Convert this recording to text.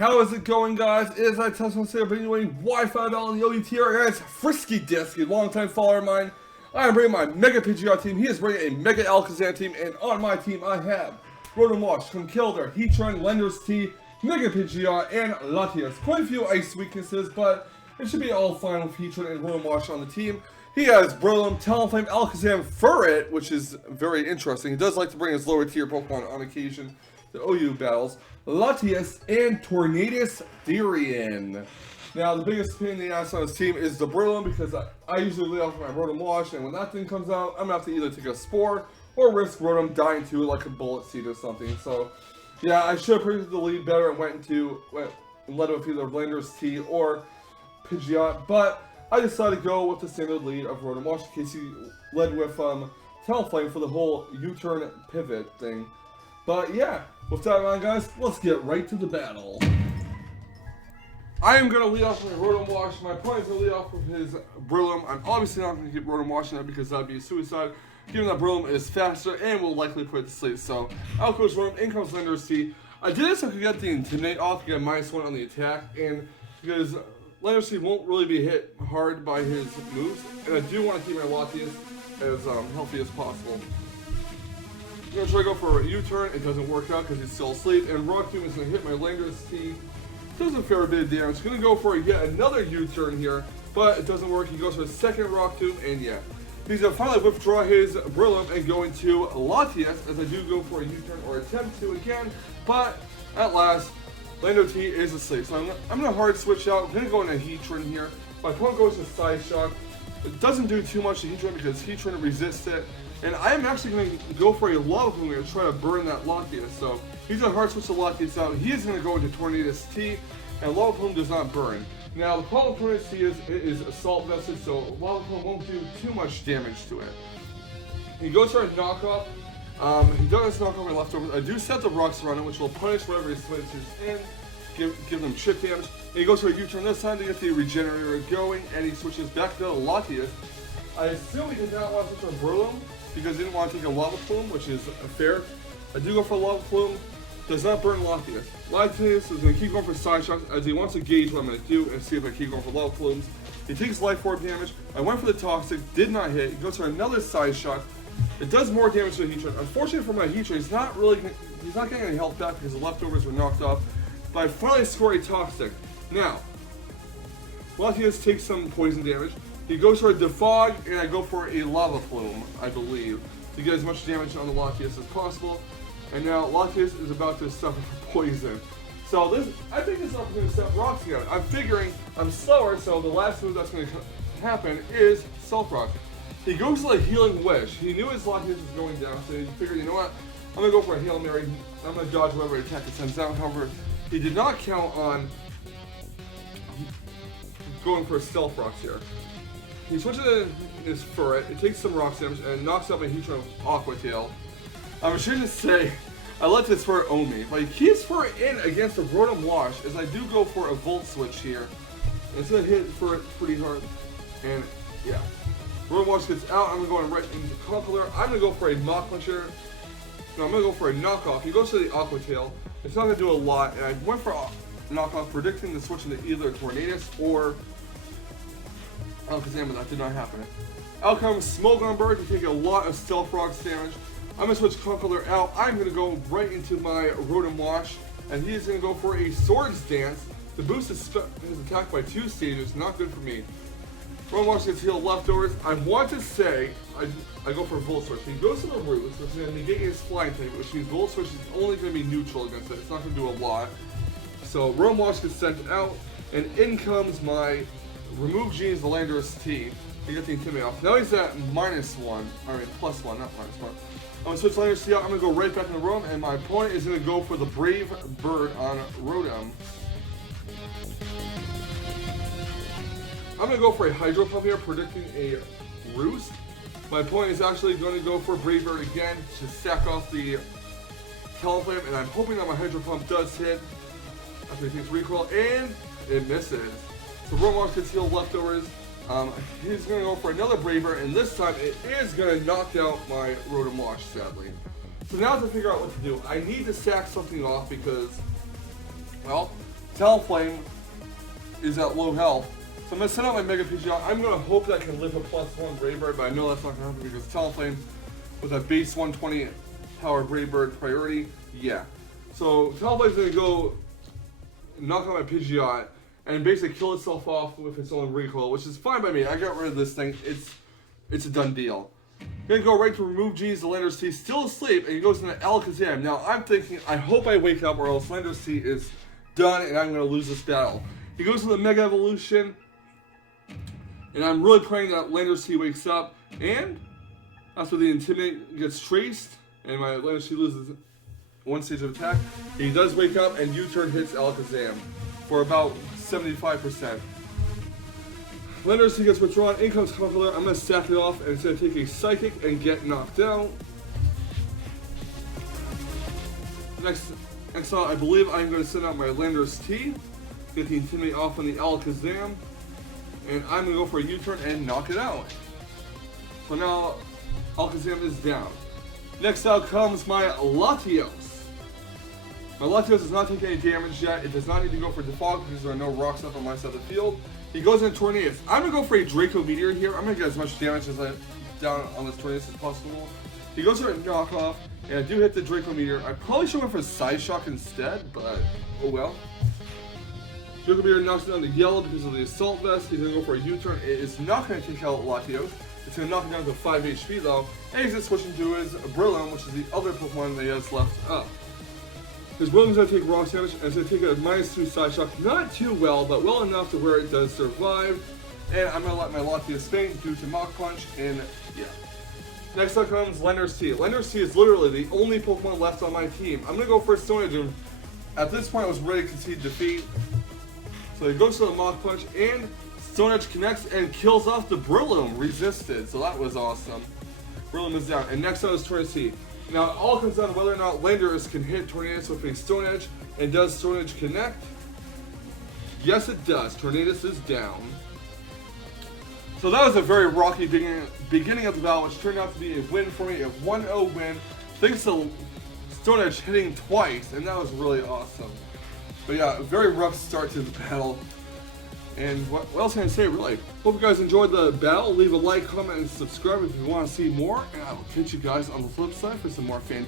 How is it going, guys? It is I test one say bringing you Wi-Fi Battle in the OUTR, guys. Friskydisc, a longtime follower of mine. I am bringing my Mega PGR team. He is bringing a Mega Alakazam team, and on my team I have Rotom Wash, Conkeldurr, Heatran, Lender's T, Mega PGR, and Latias. Quite a few ice weaknesses, but it should be all fine with Heatran and Rotom Wash on the team. He has Breloom, Talonflame, Alakazam, Furrett, which is very interesting. He does like to bring his lower tier Pokemon on occasion to OU battles. Latias and Tornadus Therian. Now, the biggest pain in the ass on his team is the Breloom, because I usually lead off with my Rotom Wash, and when that thing comes out, I'm going to have to either take a Spore or risk Rotom dying to it like a Bullet Seed or something. So, yeah, I should have predicted the lead better and went and led with either Lender's T or Pidgeot, but I decided to go with the standard lead of Rotom Wash in case he led with Talonflame for the whole U-turn pivot thing. But yeah, with that in mind, guys, let's get right to the battle. I am going to lead off with my Rotom Wash. My opponent's going to lead off with his Breloom. I'm obviously not going to keep Rotom Washing that because that would be a suicide, given that Breloom is faster and will likely put it to sleep. So, out goes Rotom, in comes Lender's T. I did this so I could get the Intimidate off, get a -1 on the attack, and because Lender's T won't really be hit hard by his moves, and I do want to keep my Latias as healthy as possible. I'm going to try to go for a U-turn. It doesn't work out because he's still asleep, and Rock Tomb is going to hit my Lender's T. Does a fair bit of damage. Going to go for yet another U-turn here, but it doesn't work. He goes for a second Rock Tomb, and yeah. He's going to finally withdraw his Breloom and go into Latias, as I do go for a U-turn or attempt to again, but at last, Lando T is asleep, so I'm going to hard switch out. I'm going to go into Heatran here. My opponent goes to Side Shock. It doesn't do too much to Heatran because Heatran resists it. And I am actually going to go for a Lava Plume here to try to burn that Latias. So he's going to hard switch the Latias out. He is going to go into Tornadus T, and Lava Plume does not burn. Now, the problem with Tornadus T is Assault Vested, so Lava Plume won't do too much damage to it. He goes for a knockoff. He does knock off my leftovers. I do set the rocks around him, which will punish whatever he switches in, give them chip damage. And he goes for a U-turn this time to get the regenerator going, and he switches back to Latias. I assume he did not want to switch on Breloom because he didn't want to take a Lava Plume, which is fair. I do go for a Lava Plume. Does not burn Latias. Latias is going to keep going for Side Shocks as he wants to gauge what I'm going to do and see if I keep going for Lava Plumes. He takes Life Orb damage. I went for the Toxic, did not hit. He goes for another Side Shock. It does more damage to the Heatran. Unfortunately for my Heatran, he's not getting any health back because the leftovers were knocked off. But I finally score a Toxic. Now, Latias takes some poison damage. He goes for a Defog, and I go for a Lava Plume, I believe, to get as much damage on the Latias as possible. And now Latias is about to suffer from poison. So I think this is opportunity to set rocks again. I'm figuring I'm slower, so the last move that's going to happen is Self Rock. He goes for a Healing Wish. He knew his Latias was going down, so he figured, you know what, I'm going to go for a Hail Mary. I'm going to dodge whatever attack it sends out. However, he did not count on going for a Stealth Rocks here. He switches in his Furrett, it takes some rock damage, and knocks out my Heatran with Aqua Tail. I'm ashamed to say, I let this Furrett own me, but he keeps Furrett in against a Rotom Wash, as I do go for a Volt Switch here. It's going to hit Furrett pretty hard, and yeah. Rotom Wash gets out, I'm going to go right into Conkeldurr. I'm going to go for a Mach Puncher. No, I'm going to go for a Knockoff. He goes to the Aqua Tail. It's not going to do a lot, and I went for a Knockoff, predicting the switch into either Tornadus or Alakazam, but that did not happen. Out comes Smogon Bird to take a lot of Stealth Rocks damage. I'm going to switch Conkeldurr out. I'm going to go right into my Rotom Wash, and he's going to go for a Swords Dance to boost his attack by 2 stages. Not good for me. Rotom Wash gets healed leftovers. I want to say I go for a Volt Switch. He goes to the Roots, which is going to negate his Flying type, which means Volt Switch is only going to be neutral against it. It's not going to do a lot. So Rotom Wash gets sent out, and in comes my Remove Genes, the Lender's T. He gets the Intimidate off. Now he's at +1, +1, not -1. I'm going to switch Lender's T out. I'm going to go right back in the room, and my opponent is going to go for the Brave Bird on Rotom. I'm going to go for a Hydro Pump here, predicting a Roost. My opponent is actually going to go for Brave Bird again to sack off the Talonflame, and I'm hoping that my Hydro Pump does hit after he takes recoil, and it misses. So Rotom Wash gets healed leftovers. He's going to go for another Brave Bird, and this time it is going to knock out my Rotom Wash, sadly. So now to figure out what to do, I need to sack something off because, well, Talonflame is at low health. So I'm going to send out my Mega Pidgeot. I'm going to hope that I can live a +1 Brave Bird, but I know that's not going to happen because Talonflame with a base 120 power Brave Bird priority, yeah. So Talonflame's going to go knock out my Pidgeot and basically kill itself off with its own recoil, which is fine by me. I got rid of this thing. It's a done deal. Gonna go right to remove G's. The Lander's T still asleep, and he goes into Alakazam. Now I'm thinking, I hope I wake up, or else Lander's T is done, and I'm gonna lose this battle. He goes to the Mega Evolution, and I'm really praying that Lander's T wakes up, and that's where the Intimidate gets traced, and my Lander's T loses one stage of attack. He does wake up, and U-turn hits Alakazam for about 75%. Lander's T gets withdrawn, in comes Conkeldurr. I'm going to sack it off, and it's going to take a Psychic and get knocked out. Next out, I believe I'm going to send out my Lander's T, get the Intimidate off on the Alakazam, and I'm going to go for a U-turn and knock it out. So now, Alakazam is down. Next out comes my Latios. My Latios does not take any damage yet. It does not need to go for Defog because there are no rocks up on my side of the field. He goes into Tornadus. I'm going to go for a Draco Meteor here. I'm going to get as much damage as I down on this Tornadus as possible. He goes for a knockoff, and I do hit the Draco Meteor. I probably should have went for Side Shock instead, but oh well. Draco Meteor knocks down the yellow because of the Assault Vest. He's going to go for a U-turn. It is not going to take out Latios. It's going to knock him down to 5 HP though, and he's going to switch into his Brilliant, which is the other Pokemon that he has left up. His Brilliant's going to take rock damage, and it's going to take a -2 Side Shock. Not too well, but well enough to where it does survive. And I'm going to let my Latios faint due to Mach Punch, and yeah. Next up comes Lander's T. Lander's T is literally the only Pokemon left on my team. I'm going to go for Stone Edge, and at this point I was ready to concede defeat. So he goes to the Mach Punch, and Stone Edge connects and kills off the Brilliant, resisted, so that was awesome. Brilliant is down, and next up is Tornadus T. Now, it all comes down to whether or not Landers can hit Tornadus with a Stone Edge, and does Stone Edge connect? Yes, it does. Tornadus is down. So that was a very rocky beginning of the battle, which turned out to be a win for me, a 1-0 win, thanks to Stone Edge hitting twice, and that was really awesome. But yeah, a very rough start to the battle. And what else can I say, really? Hope you guys enjoyed the battle. Leave a like, comment, and subscribe if you want to see more. And I will catch you guys on the flip side for some more fan.